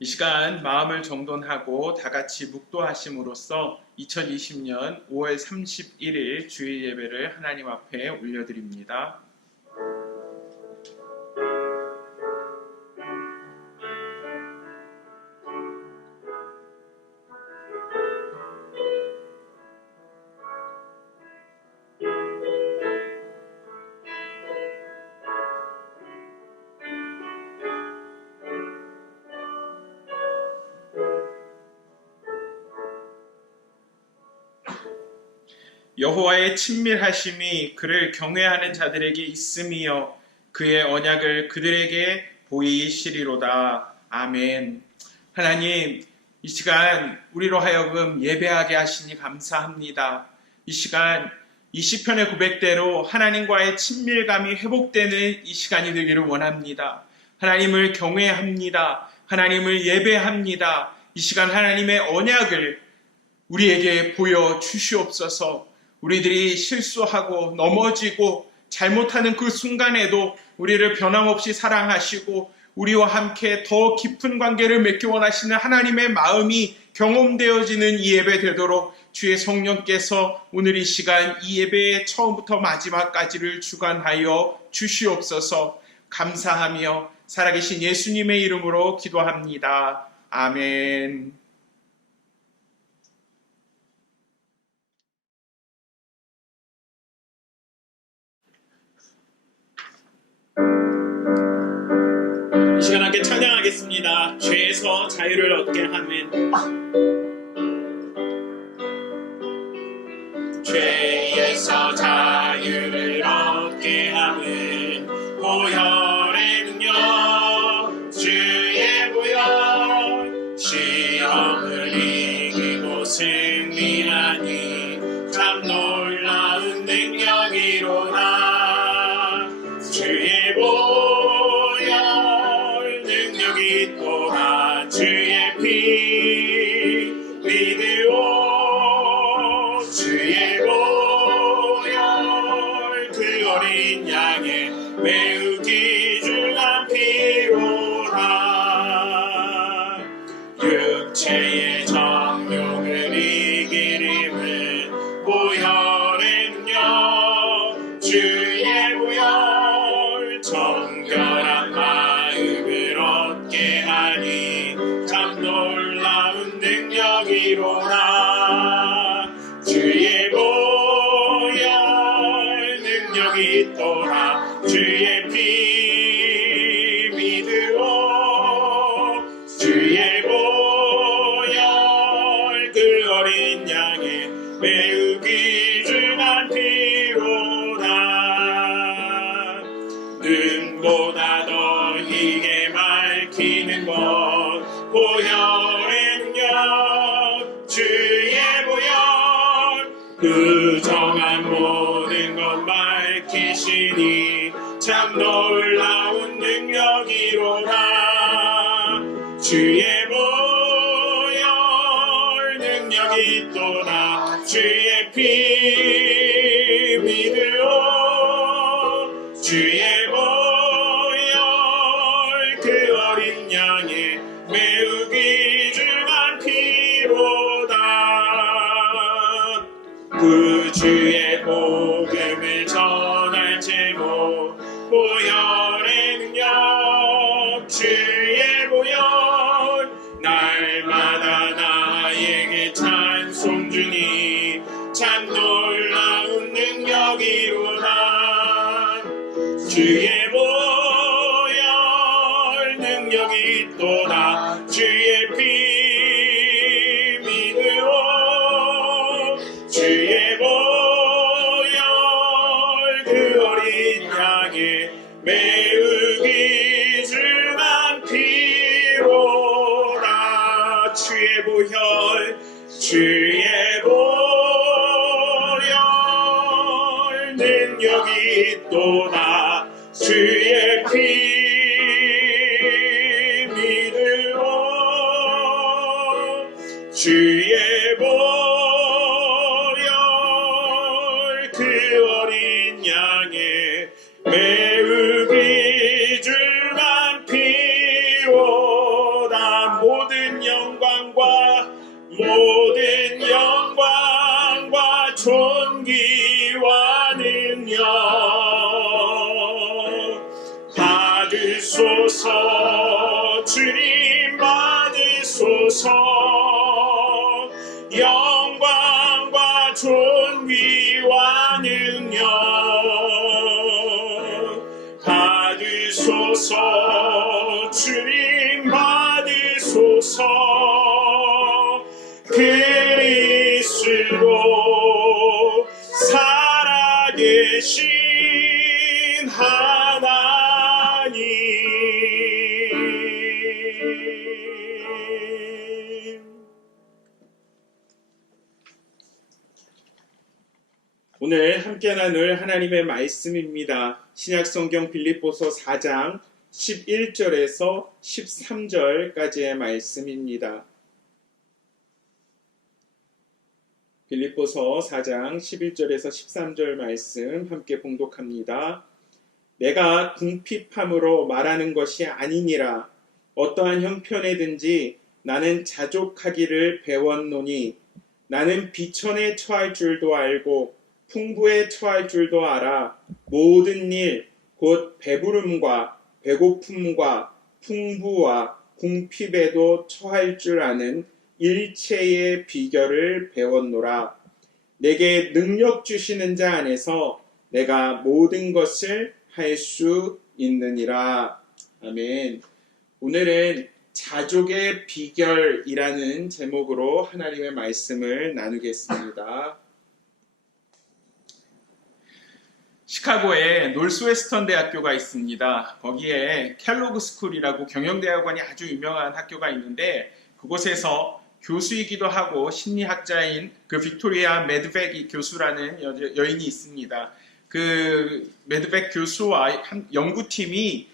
이 시간 마음을 정돈하고 다 같이 묵도하심으로써 2020년 5월 31일 주일 예배를 하나님 앞에 올려드립니다. 여호와의 친밀하심이 그를 경외하는 자들에게 있음이요 그의 언약을 그들에게 보이시리로다. 아멘. 하나님, 이 시간 우리로 하여금 예배하게 하시니 감사합니다. 이 시간 이 시편의 고백대로 하나님과의 친밀감이 회복되는 이 시간이 되기를 원합니다. 하나님을 경외합니다. 하나님을 예배합니다. 이 시간 하나님의 언약을 우리에게 보여주시옵소서. 우리들이 실수하고 넘어지고 잘못하는 그 순간에도 우리를 변함없이 사랑하시고 우리와 함께 더 깊은 관계를 맺기 원하시는 하나님의 마음이 경험되어지는 이 예배 되도록 주의 성령께서 오늘 이 시간 이 예배의 처음부터 마지막까지를 주관하여 주시옵소서. 감사하며 살아계신 예수님의 이름으로 기도합니다. 아멘. 이 시간 함께 찬양하겠습니다. 죄에서 자유를 얻게 하는 죄에서 자유를 얻게 하는 보혈의 능력 주의 보혈 시험을 이기고 승리하니 참 놀라운 능력이로다. 주의 보혈 능력이 또한 주의 피 믿으오. 주의 보혈 그 어린 양의 매우 귀중한 피로다. 육체의 정욕을 이기림은 보혈의 능력 주의 보혈 정결한 마음을 얻게 하니 참 놀라운 능력이로다. 주의 보혈 능력이 또한 주의 피 믿으오. 주의 보혈 그 어린 양의 매우 귀중한 피로다. 눈보다 더 희게 밝히는 것 보혈의 능력 주의 보혈 그 정한 모든 것 밝히시니 참 놀라운 능력이로다. 주의 보혈 능력이 또다. 주의 피 믿으오. 주의 보혈 그 어린 양의 매우 귀중한 피로다. 그 주의 복음을 전할 제목 보혈의 능력 주의 보혈 날마다 나에게 찬송 주니 참 놀라운 능력이로다. 주의 보혈 능력이 또다. 주의 피 믿으오. 주의 보혈 그 어린 양의 매우 귀중한 피로다. 주의 보혈 주의 보혈 능력이 또다. 주의 피 믿으오. 주의 보혈 그 어린 양의 매우 귀중한 피로다. 존귀와 능력 받으소서. 주님 받으소서. 영광과 존귀와 능력 받으소서. 주님 받으소서. 그리스도 살아계신 하나님. 오늘 함께 나눌 하나님의 말씀입니다. 신약성경 빌립보서 4장 11절에서 13절까지의 말씀입니다. 빌립보서 4장 11절에서 13절 말씀 함께 봉독합니다. 내가 궁핍함으로 말하는 것이 아니니라. 어떠한 형편에든지 나는 자족하기를 배웠노니 나는 비천에 처할 줄도 알고 풍부에 처할 줄도 알아. 모든 일 곧 배부름과 배고픔과 풍부와 궁핍에도 처할 줄 아는 일체의 비결을 배웠노라. 내게 능력 주시는 자 안에서 내가 모든 것을 할 수 있느니라. 아멘. 오늘은 자족의 비결이라는 제목으로 하나님의 말씀을 나누겠습니다. 시카고에 노스웨스턴 대학교가 있습니다. 거기에 켈로그 스쿨이라고 경영대학원이 아주 유명한 학교가 있는데 그곳에서 교수이기도 하고 심리학자인 그 빅토리아 매드백 교수라는 여인이 있습니다. 그 매드백 교수와 연구팀이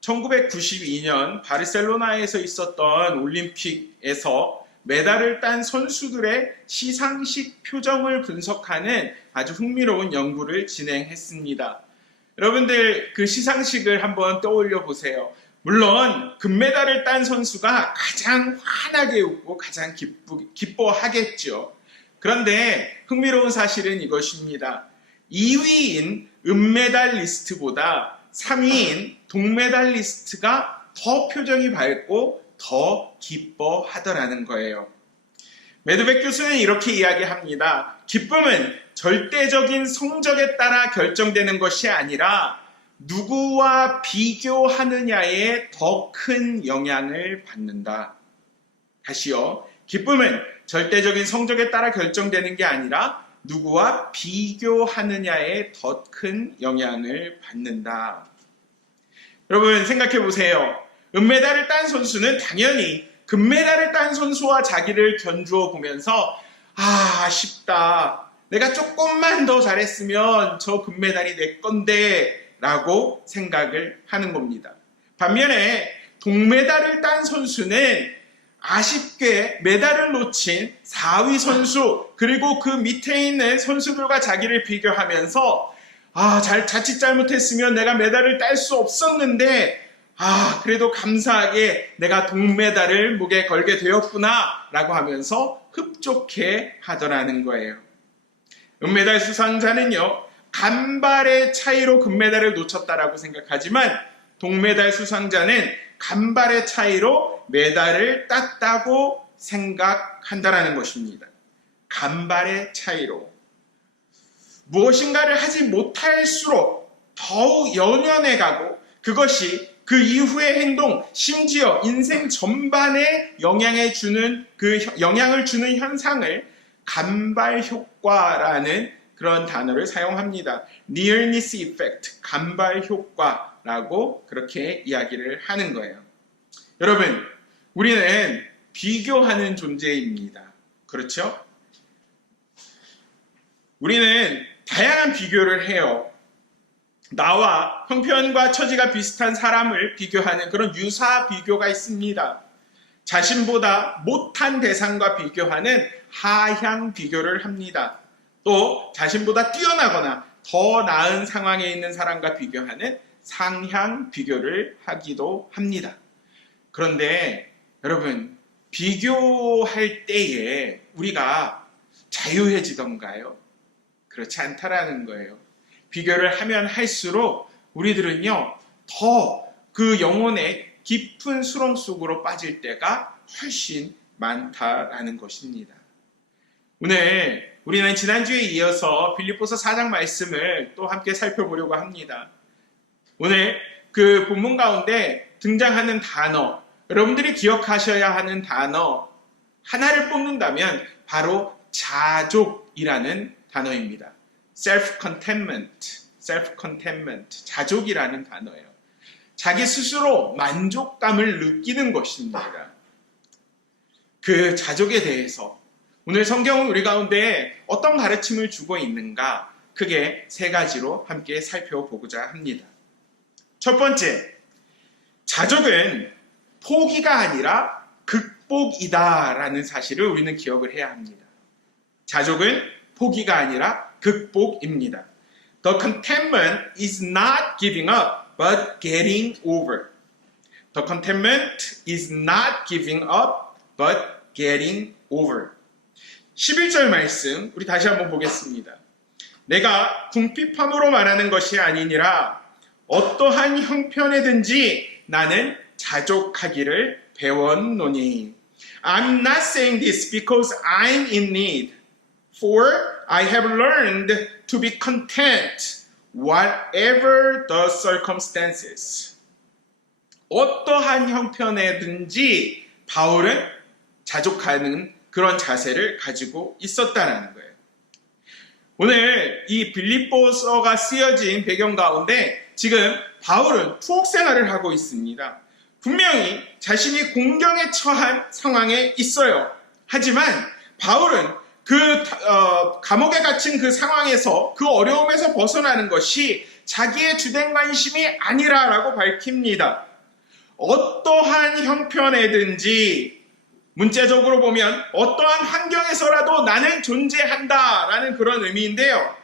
1992년 바르셀로나에서 있었던 올림픽에서 메달을 딴 선수들의 시상식 표정을 분석하는 아주 흥미로운 연구를 진행했습니다. 여러분들 그 시상식을 한번 떠올려 보세요. 물론 금메달을 딴 선수가 가장 환하게 웃고 가장 기뻐하겠죠. 그런데 흥미로운 사실은 이것입니다. 2위인 은메달리스트보다 3위인 동메달리스트가 더 표정이 밝고 더 기뻐하더라는 거예요. 매드백 교수는 이렇게 이야기합니다. 기쁨은 절대적인 성적에 따라 결정되는 것이 아니라 누구와 비교하느냐에 더 큰 영향을 받는다. 다시요. 기쁨은 절대적인 성적에 따라 결정되는 게 아니라 누구와 비교하느냐에 더 큰 영향을 받는다. 여러분 생각해 보세요. 은메달을 딴 선수는 당연히 금메달을 딴 선수와 자기를 견주어 보면서 아쉽다. 내가 조금만 더 잘했으면 저 금메달이 내 건데 라고 생각을 하는 겁니다. 반면에 동메달을 딴 선수는 아쉽게 메달을 놓친 4위 선수 그리고 그 밑에 있는 선수들과 자기를 비교하면서 자칫 잘못했으면 내가 메달을 딸 수 없었는데 그래도 감사하게 내가 동메달을 목에 걸게 되었구나 라고 하면서 흡족해 하더라는 거예요. 은메달 수상자는요, 간발의 차이로 금메달을 놓쳤다라고 생각하지만 동메달 수상자는 간발의 차이로 메달을 땄다고 생각한다라는 것입니다. 간발의 차이로. 무엇인가를 하지 못할수록 더욱 연연해 가고 그것이 그 이후의 행동, 심지어 인생 전반에 영향을 주는 현상을 간발 효과라는 그런 단어를 사용합니다. Nearness effect, 간발 효과라고 그렇게 이야기를 하는 거예요. 여러분, 우리는 비교하는 존재입니다. 그렇죠? 우리는 다양한 비교를 해요. 나와 형편과 처지가 비슷한 사람을 비교하는 그런 유사 비교가 있습니다. 자신보다 못한 대상과 비교하는 하향 비교를 합니다. 또 자신보다 뛰어나거나 더 나은 상황에 있는 사람과 비교하는 상향 비교를 하기도 합니다. 그런데 여러분, 비교할 때에 우리가 자유해지던가요? 그렇지 않다라는 거예요. 비교를 하면 할수록 우리들은요, 더 그 영혼의 깊은 수렁 속으로 빠질 때가 훨씬 많다라는 것입니다. 오늘 우리는 지난주에 이어서 빌립보서 4장 말씀을 또 함께 살펴보려고 합니다. 오늘 그 본문 가운데 등장하는 단어, 여러분들이 기억하셔야 하는 단어 하나를 뽑는다면 바로 자족이라는 단어입니다. self-contentment, 자족이라는 단어예요. 자기 스스로 만족감을 느끼는 것입니다. 그 자족에 대해서 오늘 성경은 우리 가운데 어떤 가르침을 주고 있는가, 크게 세 가지로 함께 살펴보고자 합니다. 첫 번째, 자족은 포기가 아니라 극복이다라는 사실을 우리는 기억을 해야 합니다. 자족은 포기가 아니라 극복입니다. The contentment is not giving up, but getting over. The contentment is not giving up, but getting over. 11절 말씀 우리 다시 한번 보겠습니다. 내가 궁핍함으로 말하는 것이 아니니라 어떠한 형편에든지 나는 자족하기를 배웠노니. I'm not saying this because I'm in need, for I have learned to be content whatever the circumstances. 어떠한 형편에든지 바울은 자족하는 그런 자세를 가지고 있었다는 거예요. 오늘 이 빌립보서가 쓰여진 배경 가운데 지금 바울은 투옥 생활을 하고 있습니다. 분명히 자신이 공경에 처한 상황에 있어요. 하지만 바울은 감옥에 갇힌 그 상황에서, 그 어려움에서 벗어나는 것이 자기의 주된 관심이 아니라라고 밝힙니다. 어떠한 형편에든지, 문자적으로 보면 어떠한 환경에서라도 나는 존재한다라는 그런 의미인데요.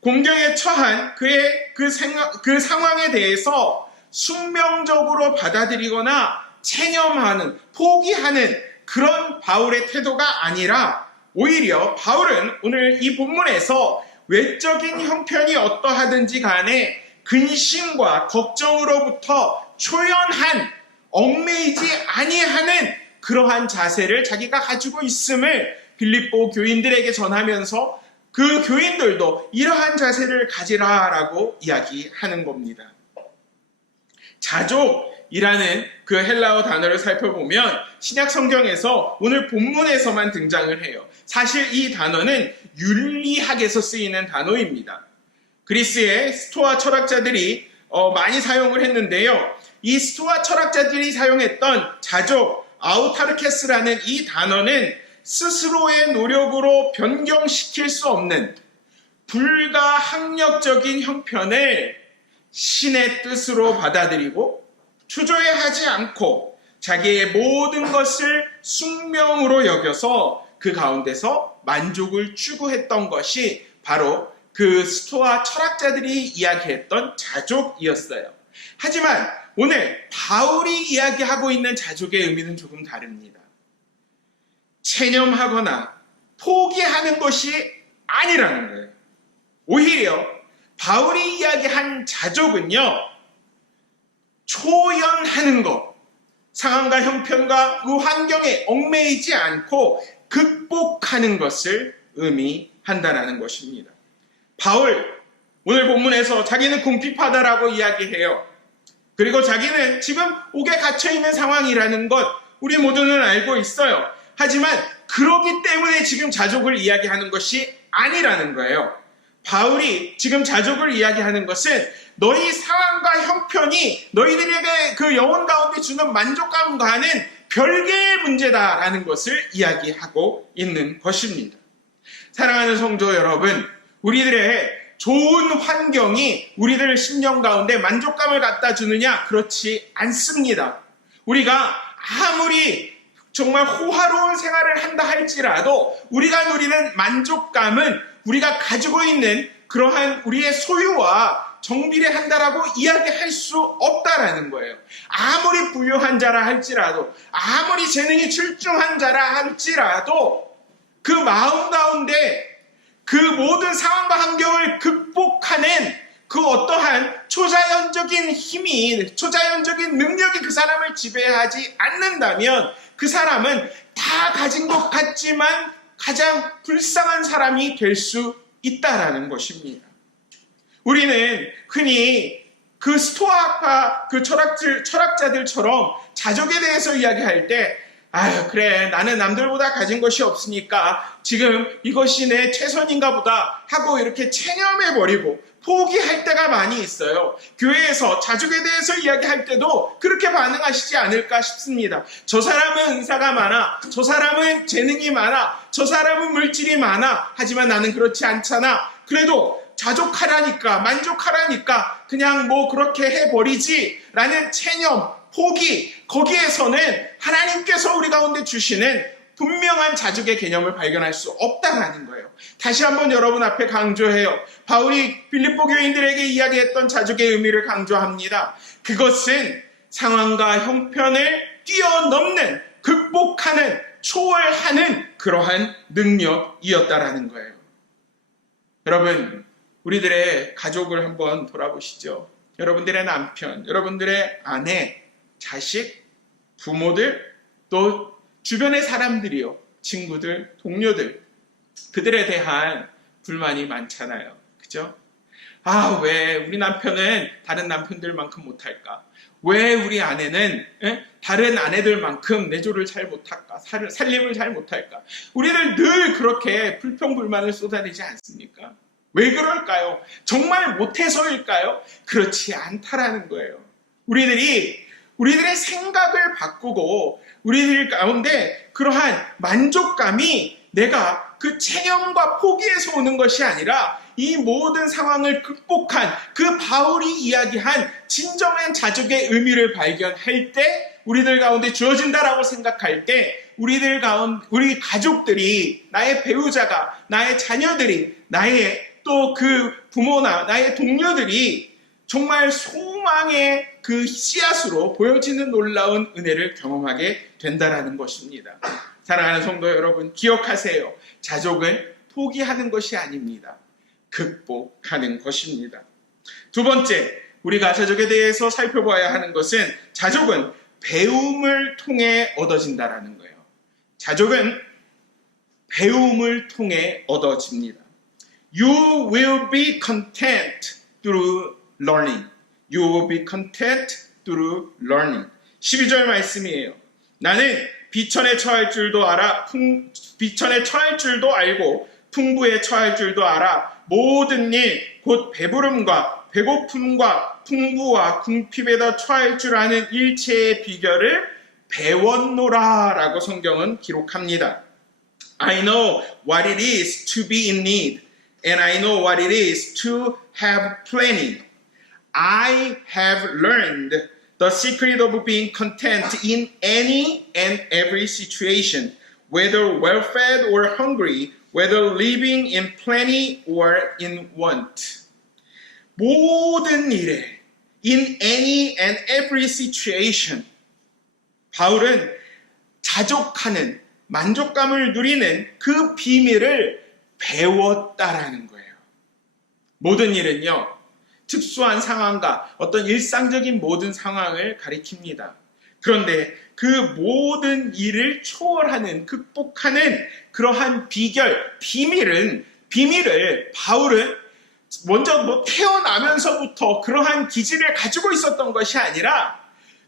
공경에 처한 그의 그 상황에 대해서 숙명적으로 받아들이거나 체념하는, 포기하는 그런 바울의 태도가 아니라 오히려 바울은 오늘 이 본문에서 외적인 형편이 어떠하든지 간에 근심과 걱정으로부터 초연한, 얽매이지 아니하는 그러한 자세를 자기가 가지고 있음을 빌립보 교인들에게 전하면서 그 교인들도 이러한 자세를 가지라라고 이야기하는 겁니다. 자족이라는 그 헬라어 단어를 살펴보면 신약 성경에서 오늘 본문에서만 등장을 해요. 사실 이 단어는 윤리학에서 쓰이는 단어입니다. 그리스의 스토아 철학자들이 많이 사용을 했는데요. 이 스토아 철학자들이 사용했던 자족, 아우타르케스라는 이 단어는 스스로의 노력으로 변경시킬 수 없는 불가항력적인 형편을 신의 뜻으로 받아들이고 추조해하지 않고 자기의 모든 것을 숙명으로 여겨서 그 가운데서 만족을 추구했던 것이 바로 그 스토아 철학자들이 이야기했던 자족이었어요. 하지만 오늘 바울이 이야기하고 있는 자족의 의미는 조금 다릅니다. 체념하거나 포기하는 것이 아니라는 거예요. 오히려 바울이 이야기한 자족은요, 초연하는 것, 상황과 형편과 그 환경에 얽매이지 않고 극복하는 것을 의미한다는 것입니다. 바울, 오늘 본문에서 자기는 궁핍하다라고 이야기해요. 그리고 자기는 지금 옥에 갇혀있는 상황이라는 것 우리 모두는 알고 있어요. 하지만 그러기 때문에 지금 자족을 이야기하는 것이 아니라는 거예요. 바울이 지금 자족을 이야기하는 것은 너희 상황과 형편이 너희들에게 그 영혼 가운데 주는 만족감과는 별개의 문제다라는 것을 이야기하고 있는 것입니다. 사랑하는 성도 여러분, 우리들의 좋은 환경이 우리들 심령 가운데 만족감을 갖다 주느냐? 그렇지 않습니다. 우리가 아무리 정말 호화로운 생활을 한다 할지라도 우리가 누리는 만족감은 우리가 가지고 있는 그러한 우리의 소유와 정비례한다라고 이야기할 수 없다라는 거예요. 아무리 부유한 자라 할지라도, 아무리 재능이 출중한 자라 할지라도 그 마음 가운데 그 모든 상황과 환경을 극복하는 그 어떠한 초자연적인 힘이, 초자연적인 능력이 그 사람을 지배하지 않는다면 그 사람은 다 가진 것 같지만 가장 불쌍한 사람이 될 수 있다라는 것입니다. 우리는 흔히 그 스토아파 그 철학자들처럼 자족에 대해서 이야기할 때 아유 그래 나는 남들보다 가진 것이 없으니까 지금 이것이 내 최선인가 보다 하고 이렇게 체념해버리고 포기할 때가 많이 있어요. 교회에서 자족에 대해서 이야기할 때도 그렇게 반응하시지 않을까 싶습니다. 저 사람은 은사가 많아, 저 사람은 재능이 많아, 저 사람은 물질이 많아, 하지만 나는 그렇지 않잖아. 그래도 자족하라니까, 만족하라니까 그냥 뭐 그렇게 해버리지 라는 체념, 포기, 거기에서는 하나님께서 우리 가운데 주시는 분명한 자족의 개념을 발견할 수 없다는 거예요. 다시 한번 여러분 앞에 강조해요. 바울이 빌립보 교인들에게 이야기했던 자족의 의미를 강조합니다. 그것은 상황과 형편을 뛰어넘는, 극복하는, 초월하는 그러한 능력이었다라는 거예요. 여러분, 우리들의 가족을 한번 돌아보시죠. 여러분들의 남편, 여러분들의 아내, 자식, 부모들, 또 주변의 사람들이요. 친구들, 동료들. 그들에 대한 불만이 많잖아요. 그죠? 아, 왜 우리 남편은 다른 남편들만큼 못할까? 왜 우리 아내는 다른 아내들만큼 내조를 잘 못할까? 살림을 잘 못할까? 우리들 늘 그렇게 불평불만을 쏟아내지 않습니까? 왜 그럴까요? 정말 못해서일까요? 그렇지 않다라는 거예요. 우리들의 생각을 바꾸고 우리들 가운데 그러한 만족감이 내가 그 체념과 포기에서 오는 것이 아니라 이 모든 상황을 극복한 그 바울이 이야기한 진정한 자족의 의미를 발견할 때 우리들 가운데 주어진다라고 생각할 때 우리 가족들이, 나의 배우자가, 나의 자녀들이, 나의 또 그 부모나 나의 동료들이 정말 소망의 그 씨앗으로 보여지는 놀라운 은혜를 경험하게 된다라는 것입니다. 사랑하는 성도 여러분, 기억하세요. 자족은 포기하는 것이 아닙니다. 극복하는 것입니다. 두 번째, 우리가 자족에 대해서 살펴봐야 하는 것은 자족은 배움을 통해 얻어진다라는 거예요. 자족은 배움을 통해 얻어집니다. You will be content through learning. You will be content through learning. 12절 말씀이에요. 나는 비천에 처할 줄도 알아, 비천에 처할 줄도 알고 풍부에 처할 줄도 알아. 모든 일, 곧 배부름과 배고픔과 풍부와 궁핍에도 처할 줄 아는 일체의 비결을 배웠노라 라고 성경은 기록합니다. I know what it is to be in need, and I know what it is to have plenty. I have learned the secret of being content in any and every situation, whether well-fed or hungry, whether living in plenty or in want. 모든 일에, in any and every situation, 바울은 자족하는, 만족감을 누리는 그 비밀을 배웠다라는 거예요. 모든 일은요, 특수한 상황과 어떤 일상적인 모든 상황을 가리킵니다. 그런데 그 모든 일을 초월하는, 극복하는 그러한 비밀을 바울은 먼저 태어나면서부터 그러한 기질을 가지고 있었던 것이 아니라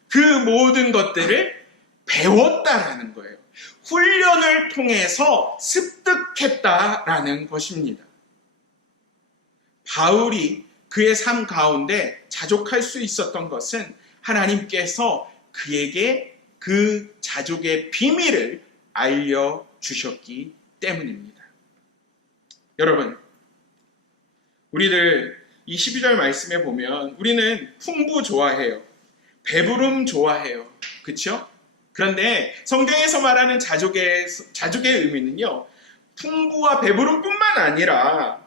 그 모든 것들을 배웠다라는 거예요. 훈련을 통해서 습득했다라는 것입니다. 바울이 그의 삶 가운데 자족할 수 있었던 것은 하나님께서 그에게 그 자족의 비밀을 알려주셨기 때문입니다. 여러분, 우리들 이 12절 말씀에 보면 우리는 풍부 좋아해요. 배부름 좋아해요. 그렇죠? 그런데 성경에서 말하는 자족의 의미는요, 풍부와 배부름뿐만 아니라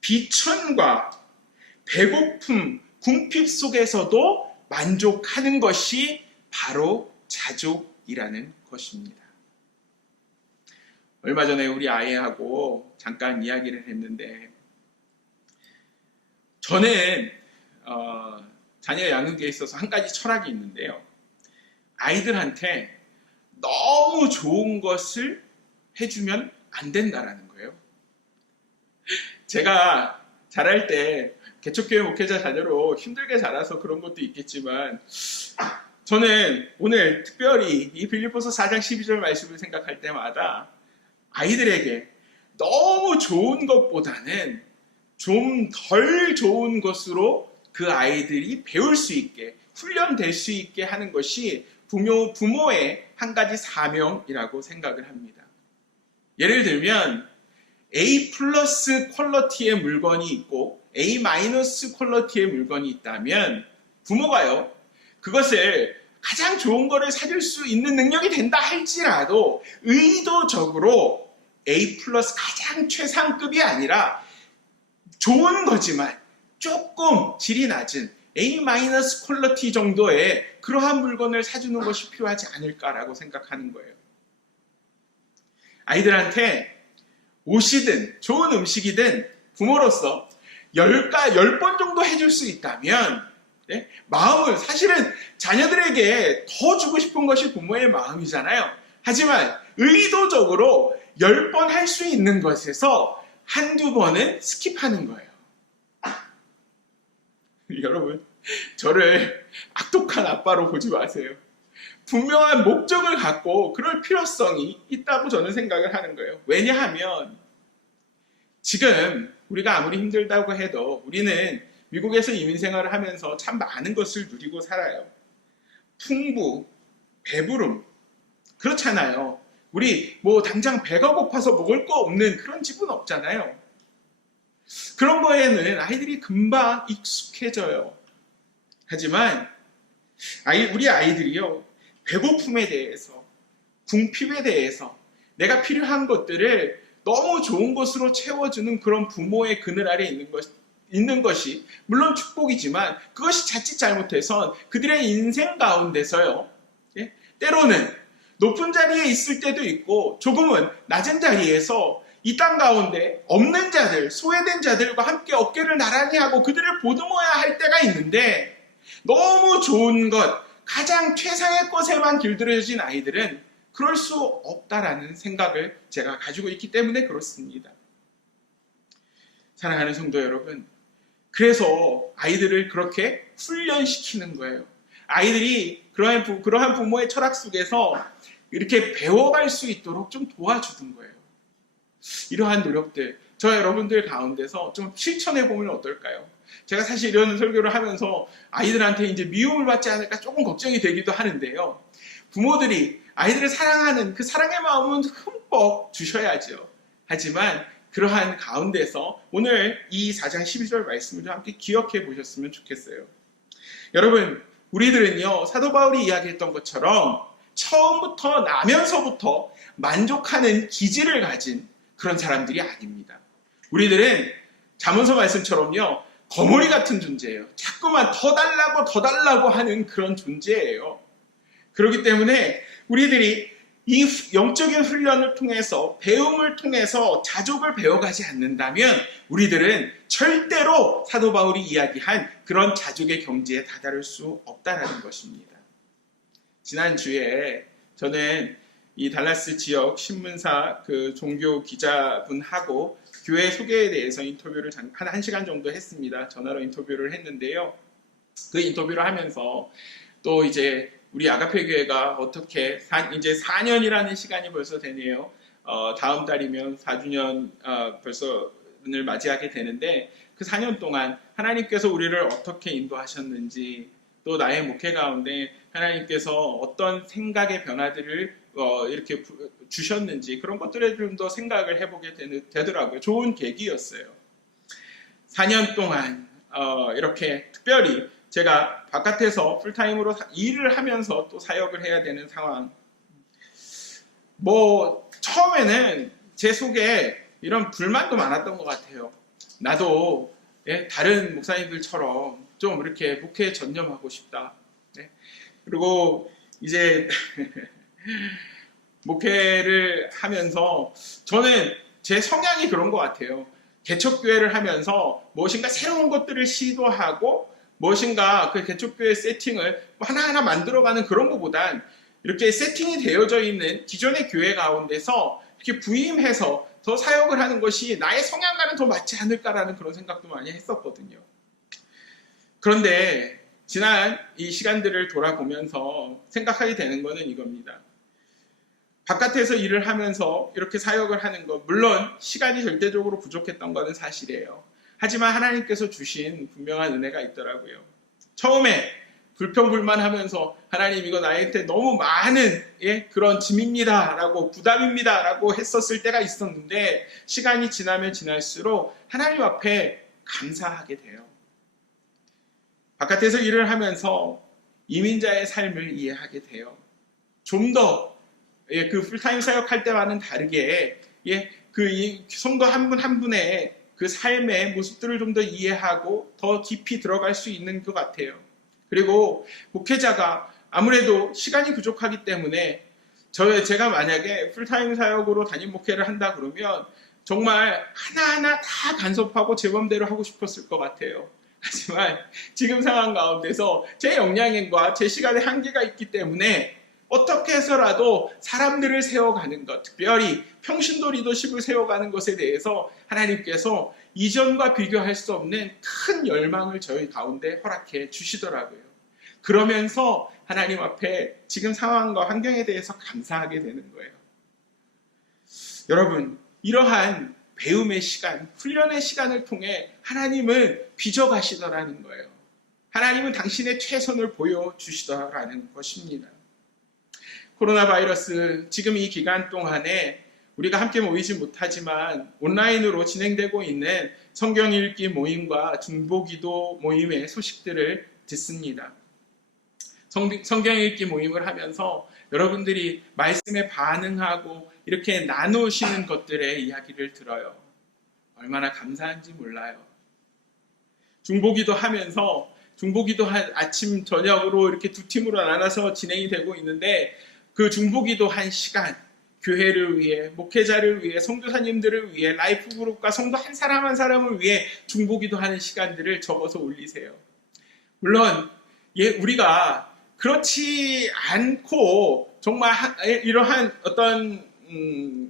비천과 배고픔, 궁핍 속에서도 만족하는 것이 바로 자족이라는 것입니다. 얼마 전에 우리 아이하고 잠깐 이야기를 했는데, 저는 자녀 양육에 있어서 한 가지 철학이 있는데요. 아이들한테 너무 좋은 것을 해주면 안 된다라는 거예요. 제가 자랄 때 개척교회 목회자 자녀로 힘들게 자라서 그런 것도 있겠지만, 저는 오늘 특별히 이 빌립보서 4장 12절 말씀을 생각할 때마다 아이들에게 너무 좋은 것보다는 좀 덜 좋은 것으로 그 아이들이 배울 수 있게, 훈련될 수 있게 하는 것이 부모의 한 가지 사명이라고 생각을 합니다. 예를 들면 A 플러스 퀄리티의 물건이 있고 A 마이너스 퀄리티의 물건이 있다면 부모가요, 그것을 가장 좋은 거를 사줄 수 있는 능력이 된다 할지라도 의도적으로 A 플러스 가장 최상급이 아니라 좋은 거지만 조금 질이 낮은 A 마이너스 퀄리티 정도의 그러한 물건을 사주는 것이 필요하지 않을까라고 생각하는 거예요. 아이들한테 옷이든 좋은 음식이든 부모로서 10번 정도 해줄 수 있다면, 마음은 사실은 자녀들에게 더 주고 싶은 것이 부모의 마음이잖아요. 하지만 의도적으로 10번 할 수 있는 것에서 한두 번은 스킵하는 거예요. 여러분, 저를 악독한 아빠로 보지 마세요. 분명한 목적을 갖고 그럴 필요성이 있다고 저는 생각을 하는 거예요. 왜냐하면 지금 우리가 아무리 힘들다고 해도 우리는 미국에서 이민 생활을 하면서 참 많은 것을 누리고 살아요. 풍부, 배부름, 그렇잖아요. 우리 당장 배가 고파서 먹을 거 없는 그런 집은 없잖아요. 그런 거에는 아이들이 금방 익숙해져요. 하지만 우리 아이들이요, 배고픔에 대해서, 궁핍에 대해서 내가 필요한 것들을 너무 좋은 것으로 채워주는 그런 부모의 그늘 아래 있는 것이 물론 축복이지만, 그것이 자칫 잘못해선 그들의 인생 가운데서요, 때로는 높은 자리에 있을 때도 있고 조금은 낮은 자리에서 이 땅 가운데 없는 자들, 소외된 자들과 함께 어깨를 나란히 하고 그들을 보듬어야 할 때가 있는데, 너무 좋은 것, 가장 최상의 것에만 길들여진 아이들은 그럴 수 없다라는 생각을 제가 가지고 있기 때문에 그렇습니다. 사랑하는 성도 여러분, 그래서 아이들을 그렇게 훈련시키는 거예요. 아이들이 그러한 부모의 철학 속에서 이렇게 배워갈 수 있도록 좀 도와주는 거예요. 이러한 노력들, 저 여러분들 가운데서 좀 실천해 보면 어떨까요? 제가 사실 이런 설교를 하면서 아이들한테 이제 미움을 받지 않을까 조금 걱정이 되기도 하는데요. 부모들이 아이들을 사랑하는 그 사랑의 마음은 흠뻑 주셔야죠. 하지만 그러한 가운데서 오늘 이 4장 12절 말씀을 좀 함께 기억해 보셨으면 좋겠어요. 여러분, 우리들은요, 사도 바울이 이야기했던 것처럼 처음부터 나면서부터 만족하는 기질을 가진 그런 사람들이 아닙니다. 우리들은 잠언서 말씀처럼요, 거머리 같은 존재예요. 자꾸만 더 달라고 하는 그런 존재예요. 그렇기 때문에 우리들이 이 영적인 훈련을 통해서, 배움을 통해서 자족을 배워가지 않는다면 우리들은 절대로 사도 바울이 이야기한 그런 자족의 경지에 다다를 수 없다는 것입니다. 지난주에 저는 이 달라스 지역 신문사 그 종교 기자분하고 교회 소개에 대해서 인터뷰를 한 1시간 정도 했습니다. 전화로 인터뷰를 했는데요. 그 인터뷰를 하면서 또 이제 우리 아가페 교회가 어떻게 이제 4년이라는 시간이 벌써 되네요. 다음 달이면 4주년 벌써를 맞이하게 되는데, 그 4년 동안 하나님께서 우리를 어떻게 인도하셨는지, 또 나의 목회 가운데 하나님께서 어떤 생각의 변화들을 이렇게 주셨는지, 그런 것들에 좀 더 생각을 해보게 되더라고요. 좋은 계기였어요. 4년 동안 이렇게 특별히 제가 바깥에서 풀타임으로 일을 하면서 또 사역을 해야 되는 상황. 처음에는 제 속에 이런 불만도 많았던 것 같아요. 나도 다른 목사님들처럼 좀 이렇게 목회에 전념하고 싶다. 그리고 이제 목회를 하면서 저는 제 성향이 그런 것 같아요. 개척교회를 하면서 무엇인가 새로운 것들을 시도하고 무엇인가 그 개척교회 세팅을 하나하나 만들어가는 그런 것보단 이렇게 세팅이 되어져 있는 기존의 교회 가운데서 이렇게 부임해서 더 사역을 하는 것이 나의 성향과는 더 맞지 않을까라는 그런 생각도 많이 했었거든요. 그런데 지난 이 시간들을 돌아보면서 생각하게 되는 것은 이겁니다. 바깥에서 일을 하면서 이렇게 사역을 하는 것, 물론 시간이 절대적으로 부족했던 것은 사실이에요. 하지만 하나님께서 주신 분명한 은혜가 있더라고요. 처음에 불평불만하면서 하나님 이거 나한테 너무 많은 그런 짐입니다 라고 부담입니다 라고 했었을 때가 있었는데 시간이 지나면 지날수록 하나님 앞에 감사하게 돼요. 바깥에서 일을 하면서 이민자의 삶을 이해하게 돼요. 좀 더 그 풀타임 사역할 때와는 다르게 그 성도 한 분 한 분의 그 삶의 모습들을 좀 더 이해하고 더 깊이 들어갈 수 있는 것 같아요. 그리고 목회자가 아무래도 시간이 부족하기 때문에 제가 만약에 풀타임 사역으로 담임 목회를 한다 그러면 정말 하나하나 다 간섭하고 제 맘대로 하고 싶었을 것 같아요. 하지만 지금 상황 가운데서 제 역량과 제 시간에 한계가 있기 때문에 어떻게 해서라도 사람들을 세워가는 것, 특별히 평신도 리더십을 세워가는 것에 대해서 하나님께서 이전과 비교할 수 없는 큰 열망을 저희 가운데 허락해 주시더라고요. 그러면서 하나님 앞에 지금 상황과 환경에 대해서 감사하게 되는 거예요. 여러분, 이러한 배움의 시간, 훈련의 시간을 통해 하나님은 빚어가시더라는 거예요. 하나님은 당신의 최선을 보여주시더라는 것입니다. 코로나 바이러스 지금 이 기간 동안에 우리가 함께 모이지 못하지만 온라인으로 진행되고 있는 성경 읽기 모임과 중보기도 모임의 소식들을 듣습니다. 성경 읽기 모임을 하면서 여러분들이 말씀에 반응하고 이렇게 나누시는 것들의 이야기를 들어요. 얼마나 감사한지 몰라요. 중보기도 하면서 중보기도 아침 저녁으로 이렇게 두 팀으로 나눠서 진행이 되고 있는데 그 중보기도 한 시간 교회를 위해 목회자를 위해 성도사님들을 위해 라이프 그룹과 성도 한 사람 한 사람을 위해 중보기도 하는 시간들을 적어서 올리세요. 물론 우리가 그렇지 않고 정말 이러한 어떤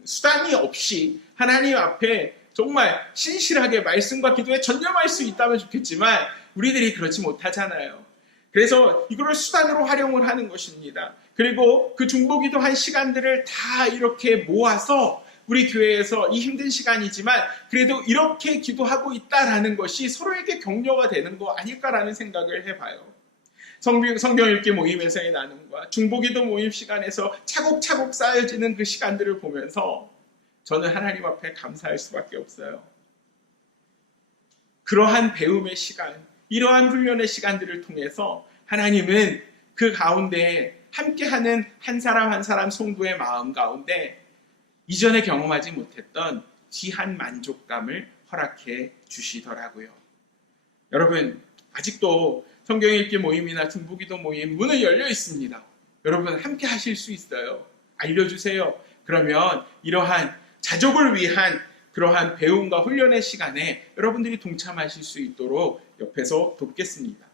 수단이 없이 하나님 앞에 정말 신실하게 말씀과 기도에 전념할 수 있다면 좋겠지만 우리들이 그렇지 못하잖아요. 그래서 이거를 수단으로 활용을 하는 것입니다. 그리고 그 중보기도 한 시간들을 다 이렇게 모아서 우리 교회에서 이 힘든 시간이지만 그래도 이렇게 기도하고 있다라는 것이 서로에게 격려가 되는 거 아닐까라는 생각을 해봐요. 성경 읽기 모임에서의 나눔과 중보기도 모임 시간에서 차곡차곡 쌓여지는 그 시간들을 보면서 저는 하나님 앞에 감사할 수밖에 없어요. 그러한 배움의 시간, 이러한 훈련의 시간들을 통해서 하나님은 그 가운데 함께하는 한 사람 한 사람 성도의 마음 가운데 이전에 경험하지 못했던 귀한 만족감을 허락해 주시더라고요. 여러분, 아직도 성경 읽기 모임이나 중보기도 모임 문은 열려 있습니다. 여러분 함께 하실 수 있어요. 알려주세요. 그러면 이러한 자족을 위한 그러한 배움과 훈련의 시간에 여러분들이 동참하실 수 있도록 옆에서 돕겠습니다.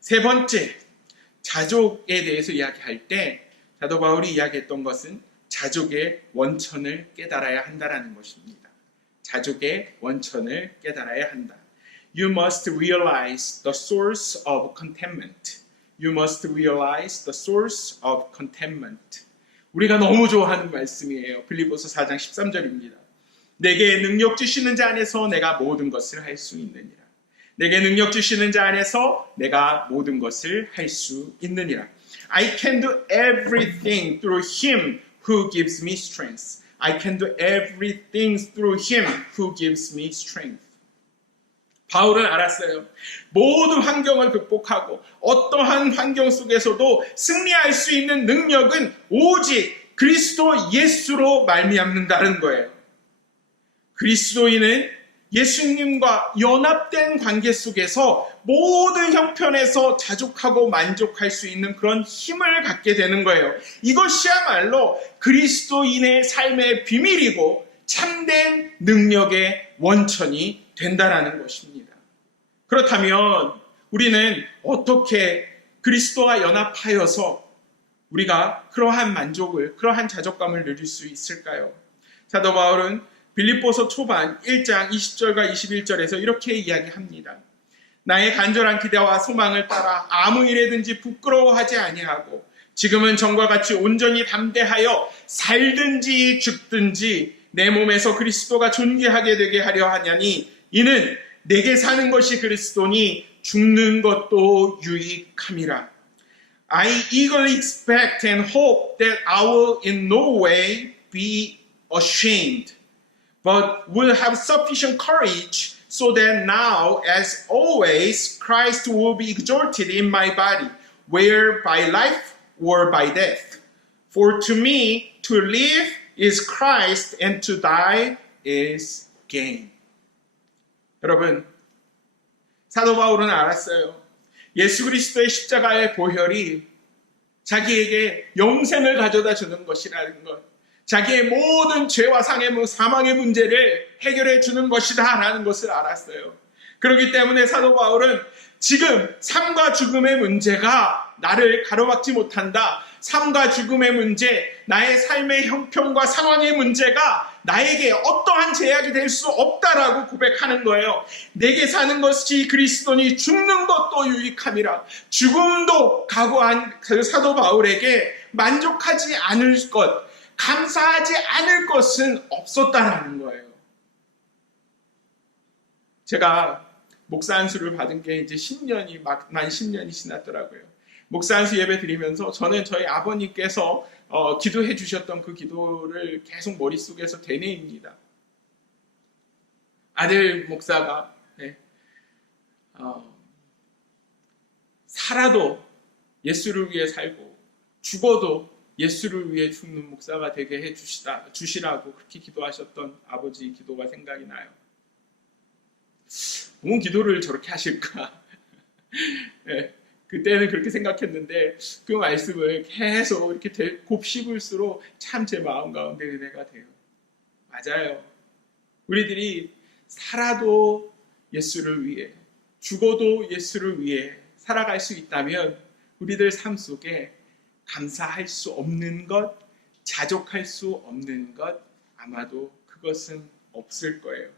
세 번째, 자족에 대해서 이야기할 때 사도 바울이 이야기했던 것은 자족의 원천을 깨달아야 한다라는 것입니다. 자족의 원천을 깨달아야 한다. You must realize the source of contentment. You must realize the source of contentment. 우리가 너무 좋아하는 말씀이에요. 빌립보서 4장 13절입니다. 내게 능력 주시는 자 안에서 내가 모든 것을 할 수 있느니라. 내게 능력 주시는 자 안에서 내가 모든 것을 할 수 있느니라. I can do everything through him who gives me strength. I can do everything through him who gives me strength. 바울은 알았어요. 모든 환경을 극복하고 어떠한 환경 속에서도 승리할 수 있는 능력은 오직 그리스도 예수로 말미암는다는 거예요. 그리스도인은 예수님과 연합된 관계 속에서 모든 형편에서 자족하고 만족할 수 있는 그런 힘을 갖게 되는 거예요. 이것이야말로 그리스도인의 삶의 비밀이고 참된 능력의 원천이 된다라는 것입니다. 그렇다면 우리는 어떻게 그리스도와 연합하여서 우리가 그러한 만족을, 그러한 자족감을 누릴 수 있을까요? 사도 바울은 빌립보서 초반 1장 20절과 21절에서 이렇게 이야기합니다. 나의 간절한 기대와 소망을 따라 아무 일에든지 부끄러워하지 아니하고 지금은 전과 같이 온전히 담대하여 살든지 죽든지 내 몸에서 그리스도가 존귀하게 되게 하려 하냐니 이는 내게 사는 것이 그리스도니 죽는 것도 유익함이라. I eagerly expect and hope that I will in no way be ashamed, but will have sufficient courage so that now, as always, Christ will be exalted in my body, whether by life or by death. For to me, to live is Christ, and to die is gain. 여러분, 사도 바울은 알았어요. 예수 그리스도의 십자가의 보혈이 자기에게 영생을 가져다 주는 것이라는 것, 자기의 모든 죄와 사망의 문제를 해결해 주는 것이다 라는 것을 알았어요. 그렇기 때문에 사도 바울은 지금 삶과 죽음의 문제가 나를 가로막지 못한다. 삶과 죽음의 문제, 나의 삶의 형편과 상황의 문제가 나에게 어떠한 제약이 될 수 없다라고 고백하는 거예요. 내게 사는 것이 그리스도니 죽는 것도 유익함이라. 죽음도 각오한 사도 바울에게 만족하지 않을 것, 감사하지 않을 것은 없었다라는 거예요. 제가 목사 안수를 받은 게 이제 만 10년이 지났더라고요. 목사 안수 예배 드리면서 저는 저희 아버님께서 기도해 주셨던 그 기도를 계속 머릿속에서 되뇌입니다. 아들 목사가 살아도 예수를 위해 살고 죽어도 예수를 위해 죽는 목사가 되게 해 주시라고 그렇게 기도하셨던 아버지 기도가 생각이 나요. 뭔 기도를 저렇게 하실까? 네, 그때는 그렇게 생각했는데 그 말씀을 계속 이렇게 곱씹을수록 참 제 마음 가운데 은혜가 돼요. 맞아요. 우리들이 살아도 예수를 위해, 죽어도 예수를 위해 살아갈 수 있다면 우리들 삶 속에 감사할 수 없는 것, 자족할 수 없는 것, 아마도 그것은 없을 거예요.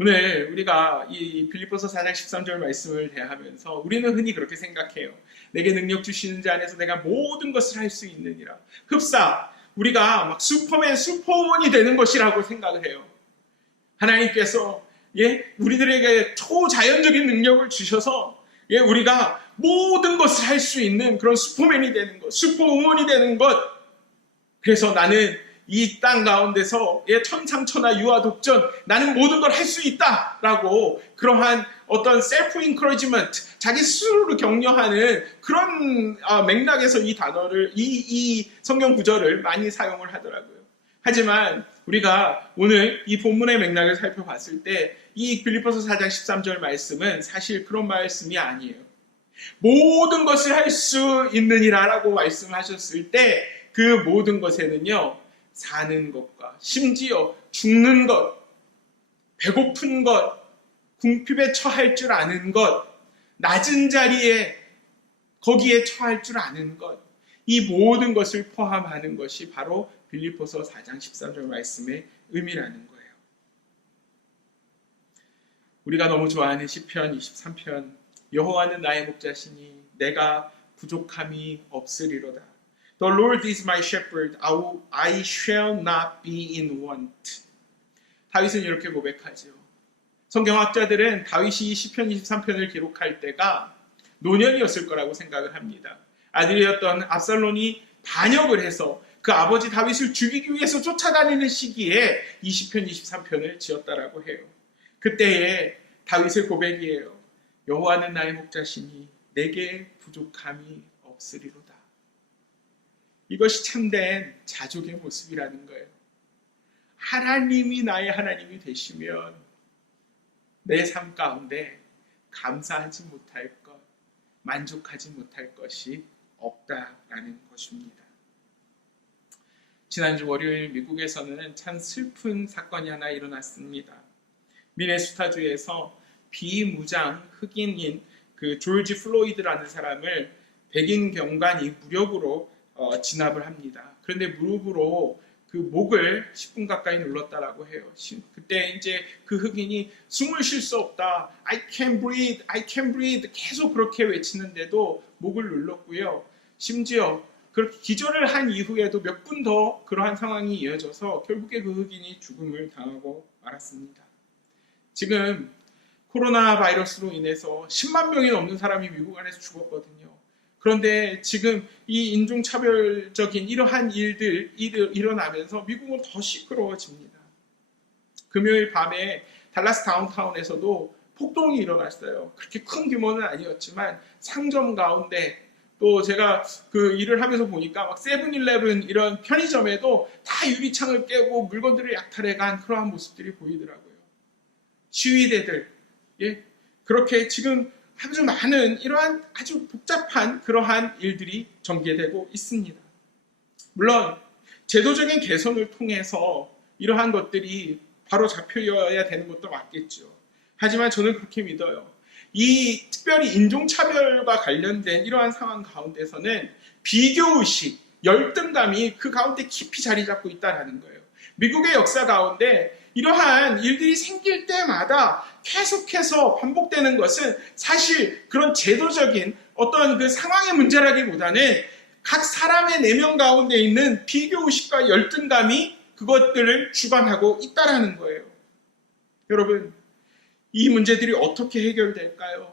오늘 우리가 이 빌립보서 4장 13절 말씀을 대하면서 우리는 흔히 그렇게 생각해요. 내게 능력 주시는 자 안에서 내가 모든 것을 할 수 있느니라. 흡사 우리가 막 슈퍼맨, 슈퍼우먼이 되는 것이라고 생각을 해요. 하나님께서 우리들에게 초자연적인 능력을 주셔서 우리가 모든 것을 할 수 있는 그런 슈퍼맨이 되는 것, 슈퍼우먼이 되는 것. 그래서 나는 이 땅 가운데서 천상천하 유아독전 나는 모든 걸 할 수 있다라고 그러한 어떤 셀프 인커리지먼트, 자기 스스로를 격려하는 그런 맥락에서 이 단어를 이 성경 구절을 많이 사용을 하더라고요. 하지만 우리가 오늘 이 본문의 맥락을 살펴봤을 때 이 빌립보서 4장 13절 말씀은 사실 그런 말씀이 아니에요. 모든 것을 할 수 있느니라라고 말씀하셨을 때 그 모든 것에는요, 사는 것과 심지어 죽는 것, 배고픈 것, 궁핍에 처할 줄 아는 것, 낮은 자리에 거기에 처할 줄 아는 것, 이 모든 것을 포함하는 것이 바로 빌립보서 4장 13절 말씀의 의미라는 거예요. 우리가 너무 좋아하는 시편 23편, 여호와는 나의 목자시니 내가 부족함이 없으리로다. The Lord is my shepherd, I shall not be in want. 다윗은 이렇게 고백하죠. 성경학자들은 다윗이 시편 23편을 기록할 때가 노년이었을 거라고 생각을 합니다. 아들이었던 압살롬이 반역을 해서 그 아버지 다윗을 죽이기 위해서 쫓아다니는 시기에 이 시편 23편을 지었다라고 해요. 그때의 다윗의 고백이에요. 여호와는 나의 목자시니 내게 부족함이 없으리로다. 이것이 참된 자족의 모습이라는 거예요. 하나님이 나의 하나님이 되시면 내 삶 가운데 감사하지 못할 것, 만족하지 못할 것이 없다라는 것입니다. 지난주 월요일 미국에서는 참 슬픈 사건이 하나 일어났습니다. 미네소타주에서 비무장 흑인인 그 조지 플로이드라는 사람을 백인 경관이 무력으로 진압을 합니다. 그런데 무릎으로 그 목을 10분 가까이 눌렀다라고 해요. 그때 이제 그 흑인이 숨을 쉴 수 없다. I can't breathe, I can't breathe 계속 그렇게 외치는데도 목을 눌렀고요. 심지어 그렇게 기절을 한 이후에도 몇 분 더 그러한 상황이 이어져서 결국에 그 흑인이 죽음을 당하고 말았습니다. 지금 코로나 바이러스로 인해서 10만 명이 넘는 사람이 미국 안에서 죽었거든요. 그런데 지금 이 인종차별적인 이러한 일들이 일어나면서 미국은 더 시끄러워집니다. 금요일 밤에 달라스 다운타운에서도 폭동이 일어났어요. 그렇게 큰 규모는 아니었지만 상점 가운데 또 제가 그 일을 하면서 보니까 막 세븐일레븐 이런 편의점에도 다 유리창을 깨고 물건들을 약탈해간 그러한 모습들이 보이더라고요. 시위대들, 그렇게 지금 아주 많은 이러한 아주 복잡한 그러한 일들이 전개되고 있습니다. 물론 제도적인 개선을 통해서 이러한 것들이 바로 잡혀야 되는 것도 맞겠죠. 하지만 저는 그렇게 믿어요. 이 특별히 인종차별과 관련된 이러한 상황 가운데서는 비교의식, 열등감이 그 가운데 깊이 자리 잡고 있다는 거예요. 미국의 역사 가운데 이러한 일들이 생길 때마다 계속해서 반복되는 것은 사실 그런 제도적인 어떤 그 상황의 문제라기보다는 각 사람의 내면 가운데 있는 비교의식과 열등감이 그것들을 주관하고 있다는 거예요. 여러분, 이 문제들이 어떻게 해결될까요?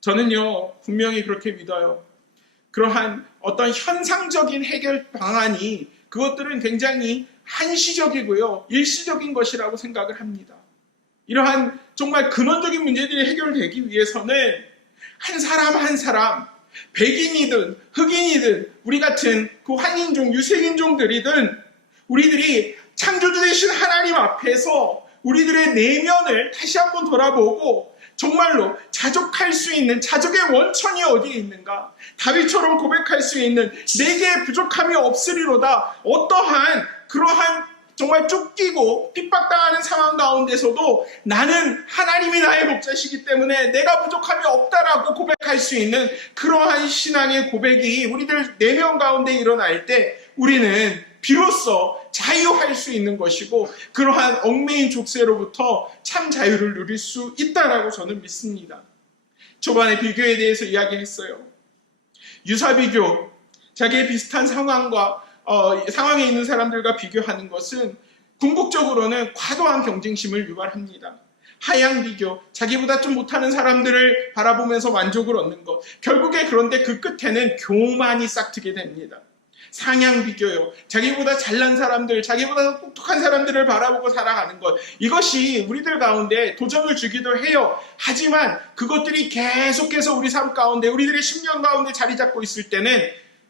저는요, 분명히 그렇게 믿어요. 그러한 어떤 현상적인 해결 방안이 그것들은 굉장히 한시적이고요, 일시적인 것이라고 생각을 합니다. 이러한 정말 근원적인 문제들이 해결되기 위해서는 한 사람 한 사람, 백인이든 흑인이든 우리 같은 그 한인종, 유색인종들이든 우리들이 창조주 되신 하나님 앞에서 우리들의 내면을 다시 한번 돌아보고 정말로 자족할 수 있는 자족의 원천이 어디에 있는가? 다윗처럼 고백할 수 있는 내게 부족함이 없으리로다. 어떠한 그러한 정말 쫓기고 핍박당하는 상황 가운데서도 나는 하나님이 나의 목자시기 때문에 내가 부족함이 없다라고 고백할 수 있는 그러한 신앙의 고백이 우리들 내면 가운데 일어날 때 우리는 비로소 자유할 수 있는 것이고 그러한 얽매인 족쇄로부터 참 자유를 누릴 수 있다라고 저는 믿습니다. 초반에 비교에 대해서 이야기했어요. 유사비교, 자기의 비슷한 상황에 있는 사람들과 비교하는 것은 궁극적으로는 과도한 경쟁심을 유발합니다. 하향 비교, 자기보다 좀 못하는 사람들을 바라보면서 만족을 얻는 것. 결국에 그런데 그 끝에는 교만이 싹트게 됩니다. 상향 비교요. 자기보다 잘난 사람들, 자기보다 똑똑한 사람들을 바라보고 살아가는 것. 이것이 우리들 가운데 도전을 주기도 해요. 하지만 그것들이 계속해서 우리 삶 가운데, 우리들의 심령 가운데 자리 잡고 있을 때는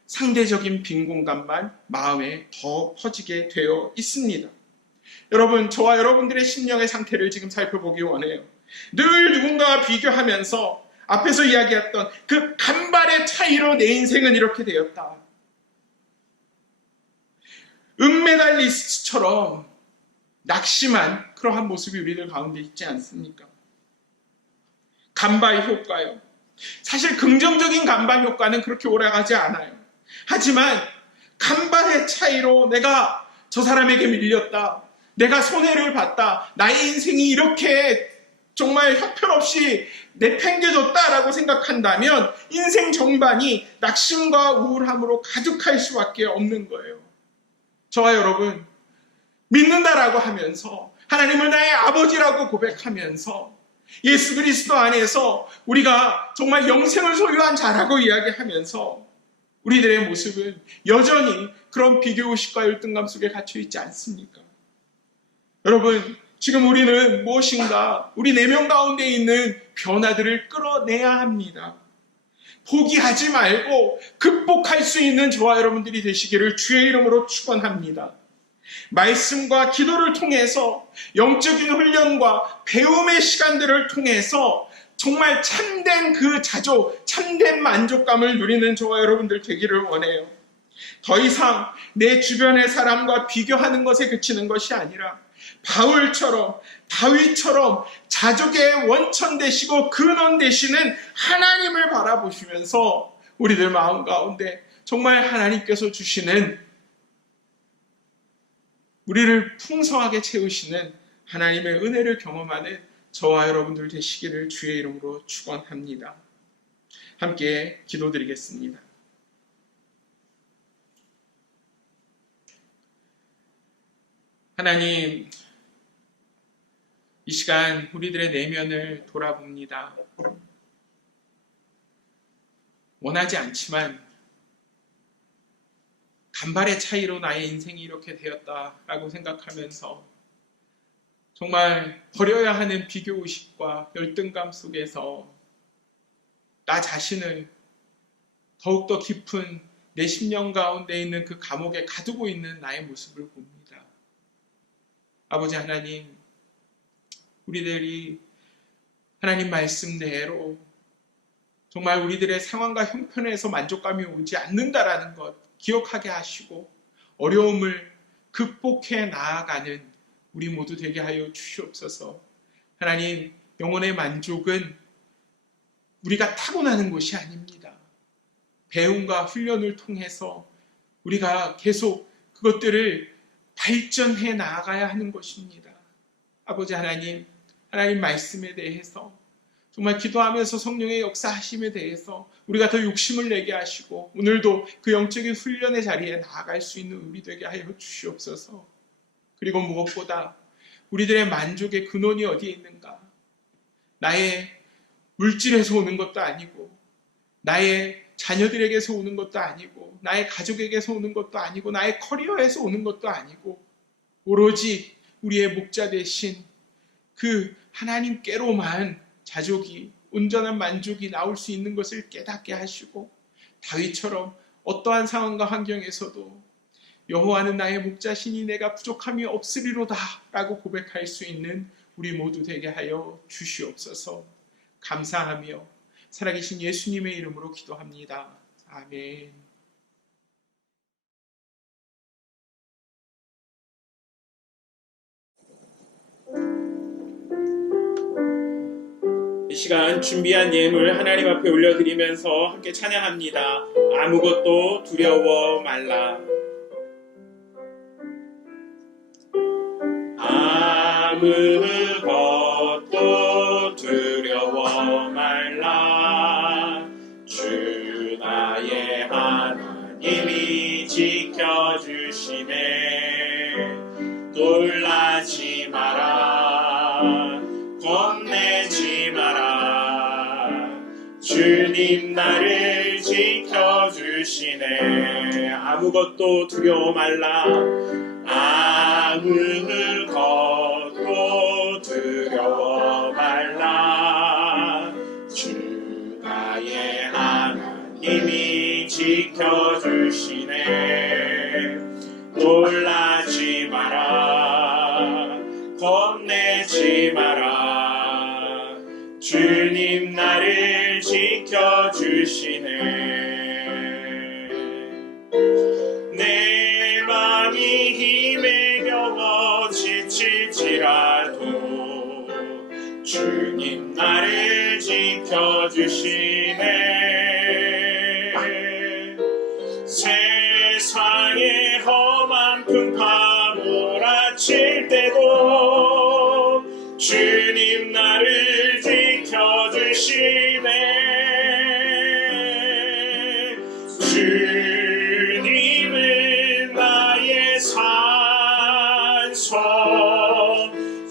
상대적인 빈곤감만 마음에 더 퍼지게 되어 있습니다. 여러분, 저와 여러분들의 심령의 상태를 지금 살펴보기 원해요. 늘 누군가와 비교하면서 앞에서 이야기했던 그 간발의 차이로 내 인생은 이렇게 되었다. 은메달리스트처럼 낙심한 그러한 모습이 우리들 가운데 있지 않습니까? 간발 효과요. 사실 긍정적인 간발 효과는 그렇게 오래가지 않아요. 하지만 간발의 차이로 내가 저 사람에게 밀렸다. 내가 손해를 봤다. 나의 인생이 이렇게 정말 형편없이 내팽개졌다라고 생각한다면 인생 전반이 낙심과 우울함으로 가득할 수밖에 없는 거예요. 저와 여러분, 믿는다라고 하면서 하나님을 나의 아버지라고 고백하면서 예수 그리스도 안에서 우리가 정말 영생을 소유한 자라고 이야기하면서 우리들의 모습은 여전히 그런 비교의식과 열등감 속에 갇혀 있지 않습니까? 여러분, 지금 우리는 무엇인가 우리 내면 가운데 있는 변화들을 끌어내야 합니다. 포기하지 말고 극복할 수 있는 저와 여러분들이 되시기를 주의 이름으로 축원합니다. 말씀과 기도를 통해서 영적인 훈련과 배움의 시간들을 통해서 정말 참된 그 자조, 참된 만족감을 누리는 저와 여러분들 되기를 원해요. 더 이상 내 주변의 사람과 비교하는 것에 그치는 것이 아니라 바울처럼, 다윗처럼 자족의 원천 되시고 근원 되시는 하나님을 바라보시면서 우리들 마음 가운데 정말 하나님께서 주시는, 우리를 풍성하게 채우시는 하나님의 은혜를 경험하는 저와 여러분들 되시기를 주의 이름으로 축원합니다. 함께 기도드리겠습니다. 하나님, 이 시간 우리들의 내면을 돌아봅니다. 원하지 않지만 간발의 차이로 나의 인생이 이렇게 되었다라고 생각하면서 정말 버려야 하는 비교의식과 열등감 속에서 나 자신을 더욱더 깊은 내 심령 가운데 있는 그 감옥에 가두고 있는 나의 모습을 봅니다. 아버지 하나님, 우리들이 하나님 말씀대로 정말 우리들의 상황과 형편에서 만족감이 오지 않는다라는 것 기억하게 하시고 어려움을 극복해 나아가는 우리 모두 되게 하여 주시옵소서. 하나님, 영혼의 만족은 우리가 타고나는 것이 아닙니다. 배움과 훈련을 통해서 우리가 계속 그것들을 발전해 나아가야 하는 것입니다. 아버지 하나님, 하나님 말씀에 대해서 정말 기도하면서 성령의 역사하심에 대해서 우리가 더 욕심을 내게 하시고 오늘도 그 영적인 훈련의 자리에 나아갈 수 있는 우리 되게 하여 주시옵소서. 그리고 무엇보다 우리들의 만족의 근원이 어디에 있는가? 나의 물질에서 오는 것도 아니고 나의 자녀들에게서 오는 것도 아니고 나의 가족에게서 오는 것도 아니고 나의 커리어에서 오는 것도 아니고 오로지 우리의 목자 되신 그 하나님께로만 자족이, 온전한 만족이 나올 수 있는 것을 깨닫게 하시고 다윗처럼 어떠한 상황과 환경에서도 여호와는 나의 목자시니 내가 부족함이 없으리로다 라고 고백할 수 있는 우리 모두 되게 하여 주시옵소서. 감사하며 살아계신 예수님의 이름으로 기도합니다. 아멘. 이 시간 준비한 예물 하나님 앞에 올려드리면서 함께 찬양합니다. 아무것도 두려워 말라. 아무것도 두려워 말라. 주 나의 하나님이 지켜주시네. 놀라지 마라. 겁내지 마라. 주님 나를 지켜주시네. 아무것도 두려워 말라. 아무것도 두려워 말라. 주 나의 하나님이 지켜주시네. 놀라지 마라. 겁내지 마라. 주님 나를 지켜주시네. 내 맘이 힘에 겨워 지칠지라도 주님 나를 지켜주시네. 세상의 험한 풍파 몰아칠 때도 주님 나를 지켜주시네. 주님은 나의 산성,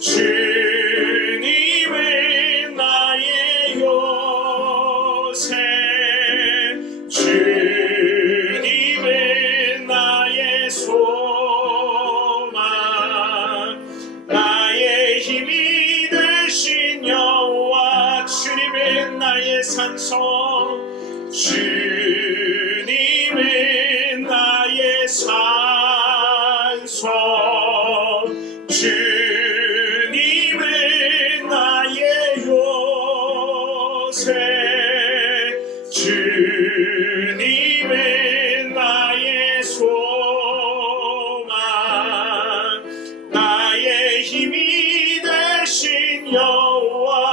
주님은 나의 요새, 주님은 나의 소망, 나의 힘이 되신 여호와. 주님은 나의 산성, 주님은 나의 산성. 곳에 주님은 나의 소망, 나의 힘이 되신 여호와.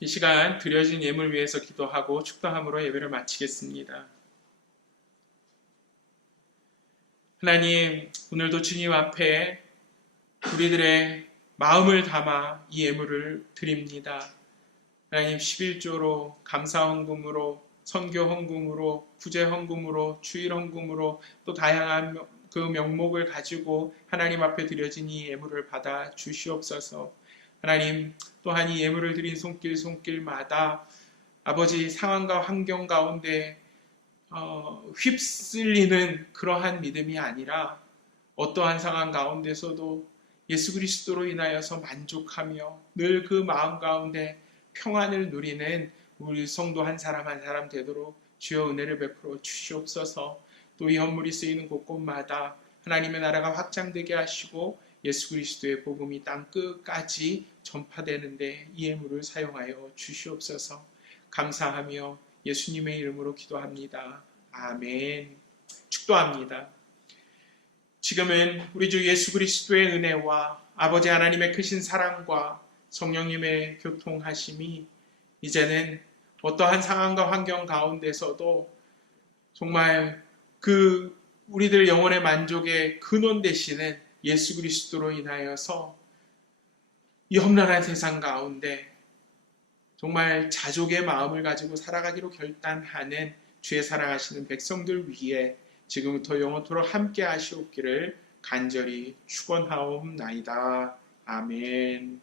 이 시간 드려진 예물 위해서 기도하고 축도함으로 예배를 마치겠습니다. 하나님, 오늘도 주님 앞에 우리들의 마음을 담아 이 예물을 드립니다. 하나님, 11조로 감사 헌금으로 선교 헌금으로 구제 헌금으로 주일 헌금으로 또 다양한 그 명목을 가지고 하나님 앞에 드려진 이 예물을 받아 주시옵소서. 하나님, 또한 이 예물을 드린 손길마다 아버지 상황과 환경 가운데 휩쓸리는 그러한 믿음이 아니라 어떠한 상황 가운데서도 예수 그리스도로 인하여서 만족하며 늘 그 마음 가운데 평안을 누리는 우리 성도 한 사람 한 사람 되도록 주여 은혜를 베풀어 주시옵소서. 또 이 헌물이 쓰이는 곳곳마다 하나님의 나라가 확장되게 하시고 예수 그리스도의 복음이 땅 끝까지 전파되는데 이 예물을 사용하여 주시옵소서. 감사하며 예수님의 이름으로 기도합니다. 아멘. 축도합니다. 지금은 우리 주 예수 그리스도의 은혜와 아버지 하나님의 크신 사랑과 성령님의 교통하심이 이제는 어떠한 상황과 환경 가운데서도 정말 그 우리들 영혼의 만족의 근원 되시는 예수 그리스도로 인하여서 이 험난한 세상 가운데 정말 자족의 마음을 가지고 살아가기로 결단하는 주의 사랑하시는 백성들 위에 지금부터 영원토록 함께 하시옵기를 간절히 축원하옵나이다. 아멘.